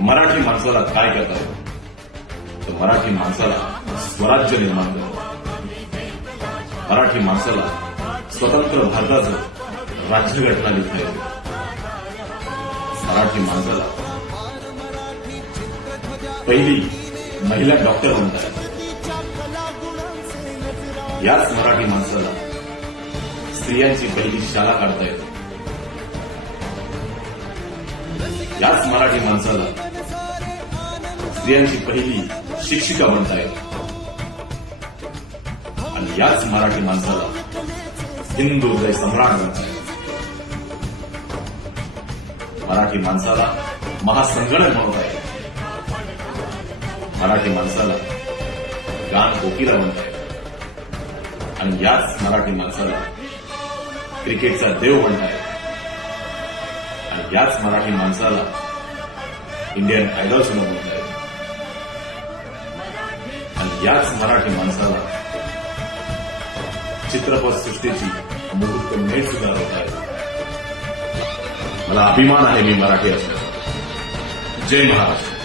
मराठी माणसाला काय करता येतं तर मराठी माणसाला स्वराज्य निर्माण करतात. मराठी माणसाला स्वतंत्र भारताचं राज्यघटना लिहिता येते. मराठी माणसाला पहिली महिला डॉक्टर बनता येते. याच मराठी माणसाला स्त्रियांची पहिली शाळा काढता येते. याच मराठी माणसाला स्त्रियांची पहिली शिक्षिका बनता येते. आणि याच मराठी माणसाला हिंदू हृदय सम्राट बनता येते. मराठी माणसाला महासंगणक बनवता येते. मराठी माणसाला गान कोकिला बनता येते. आणि याच मराठी माणसाला क्रिकेटचा देव बनता येतो. आणि याच मराठी माणसाला इंडियन आयडॉल समोर बनता येतो. आणि याच मराठी माणसाला चित्रपट सृष्टीची मुहूर्त मेढ सुद्धा होता येतो. मला अभिमान आहे मी मराठी असण्याचा. जय महाराष्ट्र.